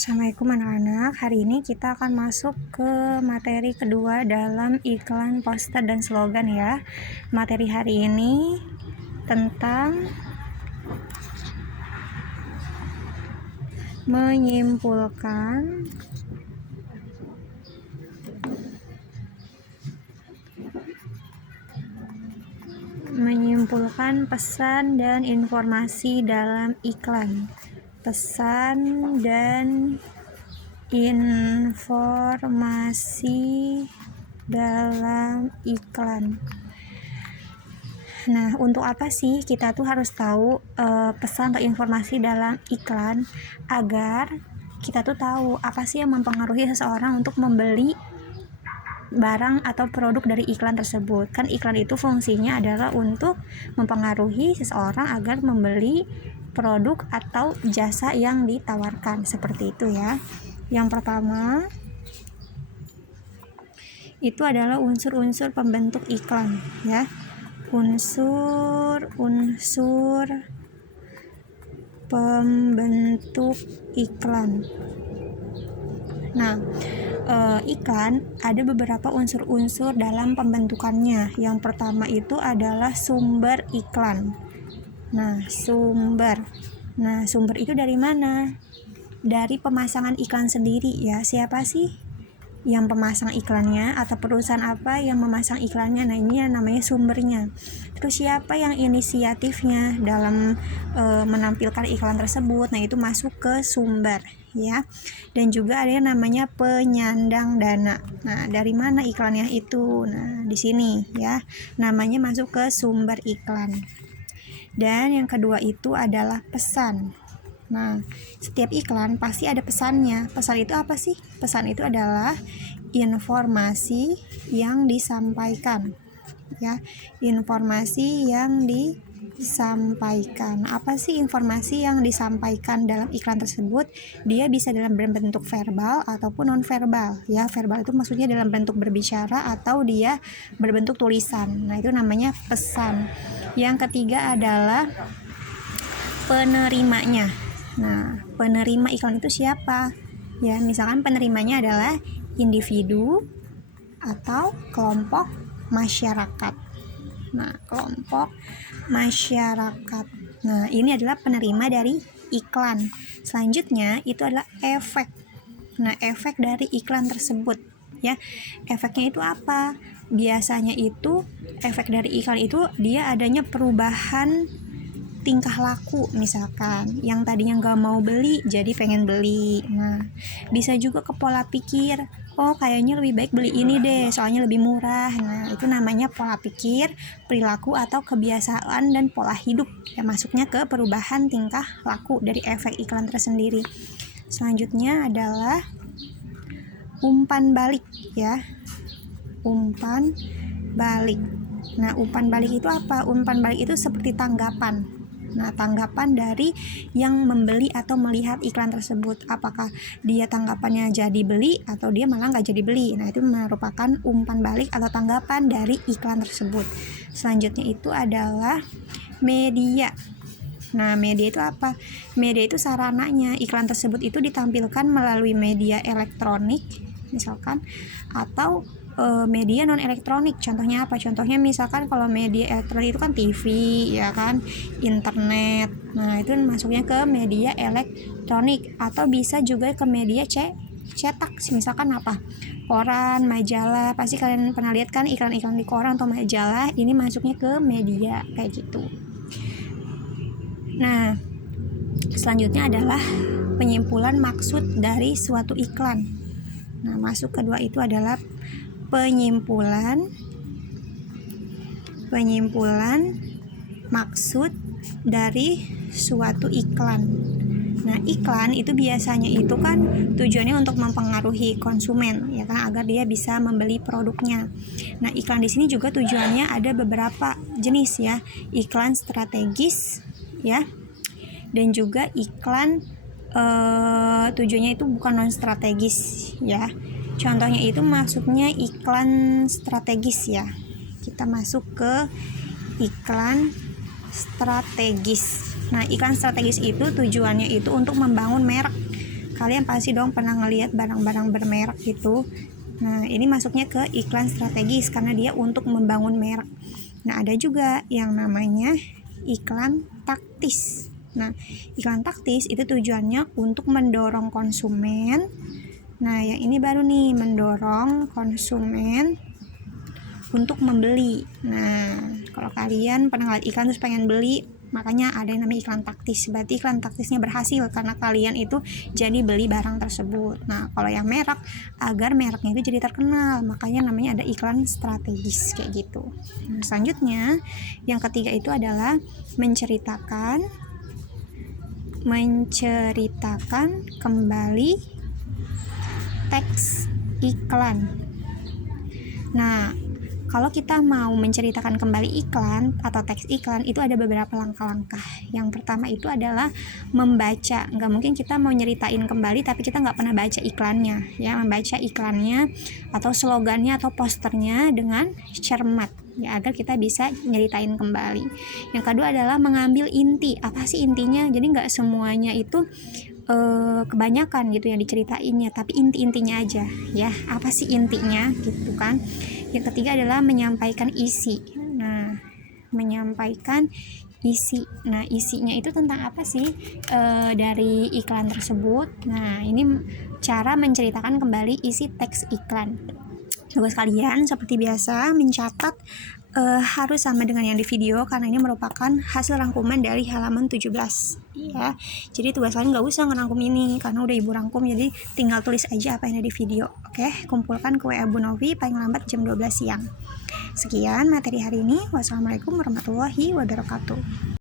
Assalamualaikum anak-anak. Hari ini kita akan masuk ke materi kedua dalam iklan, poster, dan slogan ya. Materi hari ini tentang menyimpulkan pesan dan informasi dalam iklan. Pesan dan informasi dalam iklan. Nah, untuk apa sih kita tuh harus tahu pesan atau informasi dalam iklan agar kita tuh tahu apa sih yang mempengaruhi seseorang untuk membeli barang atau produk dari iklan tersebut. Kan iklan itu fungsinya adalah untuk mempengaruhi seseorang agar membeli produk atau jasa yang ditawarkan, seperti itu ya. Yang pertama itu adalah unsur-unsur pembentuk iklan ya. Unsur-unsur pembentuk iklan. Nah, iklan ada beberapa unsur-unsur dalam pembentukannya. Yang pertama itu adalah sumber iklan. Sumber itu dari mana? Dari pemasangan iklan sendiri ya. Siapa sih yang pemasang iklannya atau perusahaan apa yang memasang iklannya? Nah, ini namanya sumbernya. Terus siapa yang inisiatifnya dalam menampilkan iklan tersebut? Nah, itu masuk ke sumber ya. Dan juga ada yang namanya penyandang dana. Nah, dari mana iklannya itu? Nah, di sini ya. Namanya masuk ke sumber iklan. Dan yang kedua itu adalah pesan. Nah, setiap iklan pasti ada pesannya. Pesan itu apa sih? Pesan itu adalah informasi yang disampaikan ya. Informasi yang disampaikan. Apa sih informasi yang disampaikan dalam iklan tersebut? Dia bisa dalam bentuk verbal ataupun non verbal ya. Verbal itu maksudnya dalam bentuk berbicara atau dia berbentuk tulisan. Nah, itu namanya pesan. Yang ketiga adalah penerimanya. Nah, penerima iklan itu siapa? Ya, misalkan penerimanya adalah individu atau kelompok masyarakat. Nah, kelompok masyarakat. Nah, ini adalah penerima dari iklan. Selanjutnya itu adalah efek. Nah, efek dari iklan tersebut ya. Efeknya itu apa? Biasanya itu efek dari iklan itu dia adanya perubahan tingkah laku, misalkan yang tadinya nggak mau beli jadi pengen beli. Nah, bisa juga ke pola pikir, oh kayaknya lebih baik beli ini deh soalnya lebih murah. Nah, itu namanya pola pikir, perilaku atau kebiasaan dan pola hidup yang masuknya ke perubahan tingkah laku dari efek iklan tersendiri. Selanjutnya adalah umpan balik ya. Umpan balik. Nah, umpan balik itu apa? Umpan balik itu seperti tanggapan. Nah, tanggapan dari yang membeli atau melihat iklan tersebut. Apakah dia tanggapannya jadi beli atau dia malah nggak jadi beli. Nah, itu merupakan umpan balik atau tanggapan dari iklan tersebut. Selanjutnya itu adalah media. Nah, media itu apa? Media itu sarananya. Iklan tersebut itu ditampilkan melalui media elektronik misalkan, atau media non elektronik. Contohnya apa? Contohnya misalkan kalau media elektronik itu kan TV ya kan, internet. Nah, itu masuknya ke media elektronik. Atau bisa juga ke media cetak, misalkan apa? Koran, majalah. Pasti kalian pernah lihat kan iklan-iklan di koran atau majalah. Ini masuknya ke media kayak gitu. Nah, selanjutnya adalah penyimpulan maksud dari suatu iklan. Nah, masuk kedua itu adalah penyimpulan maksud dari suatu iklan. Nah, iklan itu biasanya itu kan tujuannya untuk mempengaruhi konsumen ya kan, agar dia bisa membeli produknya. Nah, iklan di sini juga tujuannya ada beberapa jenis ya. Iklan strategis ya. Dan juga iklan tujuannya itu bukan non strategis ya. Contohnya itu maksudnya iklan strategis ya. Kita masuk ke iklan strategis. Nah, iklan strategis itu tujuannya itu untuk membangun merek kalian pasti dong pernah ngelihat barang-barang bermerek gitu. Nah, ini masuknya ke iklan strategis karena dia untuk membangun merek. Nah, ada juga yang namanya iklan taktis. Nah, iklan taktis itu tujuannya untuk mendorong konsumen. Nah, yang ini baru nih, mendorong konsumen untuk membeli. Nah, kalau kalian pernah lihat iklan terus pengen beli, makanya ada yang namanya iklan taktis. Berarti iklan taktisnya berhasil karena kalian itu jadi beli barang tersebut. Nah, kalau yang merek, agar mereknya itu jadi terkenal, makanya namanya ada iklan strategis kayak gitu. Nah, selanjutnya yang ketiga itu adalah menceritakan kembali teks iklan. Nah, kalau kita mau menceritakan kembali iklan atau teks iklan, itu ada beberapa langkah-langkah. Yang pertama itu adalah membaca. Nggak mungkin kita mau nyeritain kembali tapi kita nggak pernah baca iklannya. Ya, membaca iklannya atau slogannya atau posternya dengan cermat, ya, agar kita bisa nyeritain kembali. Yang kedua adalah mengambil inti. Apa sih intinya? Jadi nggak semuanya itu kebanyakan gitu yang diceritainnya, tapi inti-intinya aja, ya. Apa sih intinya gitu kan. Yang ketiga adalah menyampaikan isi. Nah, menyampaikan isi. Nah, isinya itu tentang apa sih dari iklan tersebut. Nah, ini cara menceritakan kembali isi teks iklan. Tugas kalian seperti biasa mencatat harus sama dengan yang di video karena ini merupakan hasil rangkuman dari halaman 17 ya. Jadi tugas kalian nggak usah ngerangkum ini karena udah ibu rangkum, jadi tinggal tulis aja apa yang ada di video. Oke, kumpulkan ke WA Bu Novi paling lambat jam 12 siang. Sekian materi hari ini. Wassalamualaikum warahmatullahi wabarakatuh.